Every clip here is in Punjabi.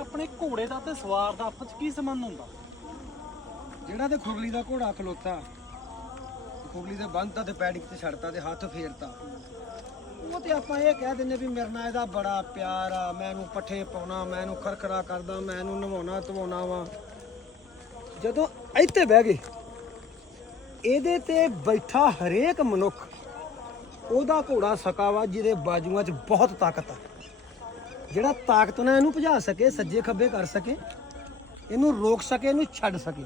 ਆਪਣੇ ਘੋੜੇ ਦਾ ਤੇ ਸਵਾਰ ਦਾ ਆਪਸ 'ਚ ਕੀ ਸੰਬੰਧ ਹੁੰਦਾ? ਜਿਹੜਾ ਤੇ ਖੁਰਲੀ ਦਾ ਘੋੜਾ ਖਲੋਤਾ, ਖੁਰਲੀ ਦੇ ਬੰਨਤਾ ਤੇ ਪੈਡਿੰਗ ਤੇ ਛੱਡਤਾ ਤੇ ਹੱਥ ਫੇਰਤਾ। ਉਹ ਤੇ ਆਪਾਂ ਇਹ ਕਹਿ ਦਿੰਨੇ ਵੀ ਮੇਰੇ ਨਾਲ ਇਹਦਾ ਬੜਾ ਪਿਆਰ ਆ, ਮੈਂ ਇਹਨੂੰ ਪੱਠੇ ਪਾਉਣਾ, ਮੈਂ ਇਹਨੂੰ ਖਰਖਰਾ ਕਰਦਾ, ਮੈਂ ਇਹਨੂੰ ਨਵਾਉਣਾ ਧਵਾਉਣਾ ਵਾ ਜਦੋਂ ਇੱਥੇ ਬਹਿ ਗਏ, ਇਹਦੇ ਤੇ ਬੈਠਾ ਹਰੇਕ ਮਨੁੱਖ, ਉਹਦਾ ਘੋੜਾ ਸਕਾ ਵਾ ਜਿਹਦੇ ਬਾਜੂਆਂ 'ਚ ਬਹੁਤ ਤਾਕਤ ਆ। ਜਿਹੜਾ ਤਾਕਤ ਨਾਲ ਇਹਨੂੰ ਭਜਾ ਸਕੇ, ਸੱਜੇ ਖੱਬੇ ਕਰ ਸਕੇ, ਇਹਨੂੰ ਰੋਕ ਸਕੇ, ਇਹਨੂੰ ਛੱਡ ਸਕੇ।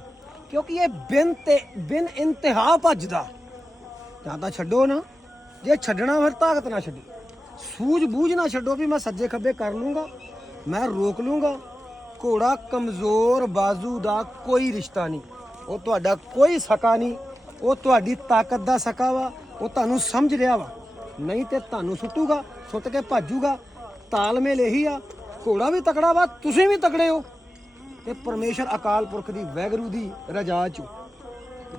ਕਿਉਂਕਿ ਇਹ ਬਿਨ ਤੇ, ਬਿਨ ਇੰਤਹਾ ਭੱਜਦਾ। ਜਾਂ ਤਾਂ ਛੱਡੋ ਨਾ। ਜੇ ਛੱਡਣਾ ਫਿਰ ਤਾਕਤ ਨਾ ਛੱਡੋ। ਸੂਝ ਬੂਝ ਨਾ ਛੱਡੋ ਵੀ ਮੈਂ ਸੱਜੇ ਖੱਬੇ ਕਰ ਲੂੰਗਾ, ਮੈਂ ਰੋਕ ਲੂੰਗਾ। ਘੋੜਾ ਕਮਜ਼ੋਰ ਬਾਜ਼ੂ ਦਾ ਕੋਈ ਰਿਸ਼ਤਾ ਨਹੀਂ। ਉਹ ਤੁਹਾਡਾ ਕੋਈ ਸਕਾ ਨਹੀਂ। ਉਹ ਤੁਹਾਡੀ ਤਾਕਤ ਦਾ ਸਕਾ ਵਾ। ਉਹ ਤੁਹਾਨੂੰ ਸਮਝ ਰਿਹਾ ਵਾ। ਨਹੀਂ ਤੇ ਤੁਹਾਨੂੰ ਸੁੱਟੂਗਾ, ਸੁੱਟ ਕੇ ਭਾਜੂਗਾ। ਤਾਲਮੇਲ ਇਹੀ ਆ, ਘੋੜਾ ਵੀ ਤਕੜਾ ਵਾ, ਤੁਸੀਂ ਵੀ ਤਕੜੇ ਹੋ। ਤੇ ਪਰਮੇਸ਼ਰ ਅਕਾਲ ਪੁਰਖ ਦੀ ਵੈਗਰੂ ਦੀ ਰਜਾ ਚ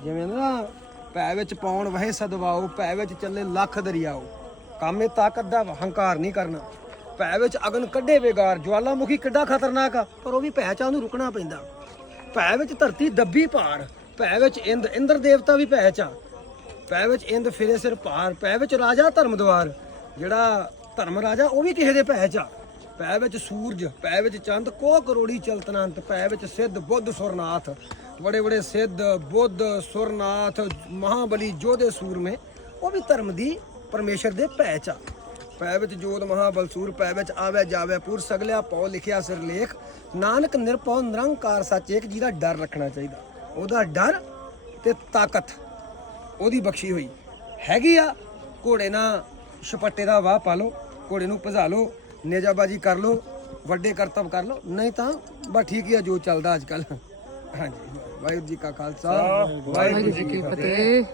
ਜਿਵੇਂ ਨਾ, ਪੈ ਵਿੱਚ ਪਾਉਣ ਵਹਿ ਸਦਵਾਓ, ਪੈ ਵਿੱਚ ਚੱਲੇ ਲੱਖ ਦਰਿਆਓ। ਕੰਮ ਇਹ ਤਾਕਤ ਦਾ ਹੰਕਾਰ ਨਹੀਂ ਕਰਨਾ। ਪੈ ਵਿੱਚ ਅਗਨ ਕੱਢੇ ਬੇਗਾਰ ਜਵਾਲਾਮੁਖੀ ਕਿੱਡਾ ਖਤਰਨਾਕ ਆ, ਪਰ ਉਹ ਵੀ ਭੈ ਚ ਉਹਨੂੰ ਰੁਕਣਾ ਪੈਂਦਾ। ਭੈ ਵਿੱਚ ਧਰਤੀ ਦੱਬੀ ਭਾਰ ਭੈ ਵਿੱਚ ਇੰਦ, ਇੰਦਰ ਦੇਵਤਾ ਵੀ ਭੈ ਚ ਆ। ਪੈ ਵਿੱਚ ਇੰਦ ਫਿਰੇ ਸਿਰ ਭਾਰ ਪੈ ਵਿੱਚ ਰਾਜਾ ਧਰਮਦਵਾਰ ਜਿਹੜਾ ਧਰਮ ਰਾਜਾ ਉਹ ਵੀ ਕਿਸੇ ਦੇ ਭੈ ਚ ਆ। ਪੈ ਵਿੱਚ ਸੂਰਜ ਪੈ ਵਿੱਚ ਚੰਦ, ਕੋ ਕਰੋੜੀ ਚਲਤਨੰਤ ਪੈ ਵਿੱਚ ਸਿੱਧ ਬੁੱਧ ਸੁਰਨਾਥ। ਬੜੇ ਬੜੇ ਸਿੱਧ ਬੁੱਧ ਸੁਰਨਾਥ, ਮਹਾਬਲੀ ਜੋਧੇ ਸੂਰਮੇ, ਉਹ ਵੀ ਧਰਮ ਦੀ ਪਰਮੇਸ਼ਰ ਦੇ ਭੈ ਚ ਆ। ਪੈ ਵਿੱਚ ਜੋਤ ਮਹਾਬਲਸੂਰ ਪੈ ਵਿੱਚ ਆਵੇ ਜਾਵੇ ਪੂਰ, ਸਗਲਿਆ ਪਉ ਲਿਖਿਆ ਸਿਰ ਲੇਖ। ਨਾਨਕ ਨਿਰਪਉ ਨਿਰੰਕਾਰ ਸੱਚ ਇੱਕ ਜਿਹਦਾ ਡਰ ਰੱਖਣਾ ਚਾਹੀਦਾ। ਉਹਦਾ ਡਰ ਤੇ ਤਾਕਤ, ਉਹਦੀ ਬਖਸ਼ੀ ਹੋਈ। ਹੈਗੀ ਆ, ਘੋੜੇ ਨਾਲ ਛਪੱਟੇ ਦਾ ਵਾਹ ਪਾ ਲਓ। ਘੋੜੇ ਨੂੰ ਭਜਾ ਲਓ ਨੇਜਾਬਾਜੀ ਕਰ ਲਓ ਵੱਡੇ ਕਰਤੱਵ ਕਰ ਲਓ। ਨਹੀਂ ਤਾਂ ਬਸ ਠੀਕ ਹੀ ਆ ਜੋ ਚੱਲਦਾ ਅੱਜ ਕੱਲ ਹਾਂਜੀ ਵਾਹਿਗੁਰੂ ਜੀ ਕਾ ਖਾਲਸਾ ਵਾਹਿਗੁਰੂ ਜੀ ਕੀ ਫਤਿਹ। ਫਤਿਹ।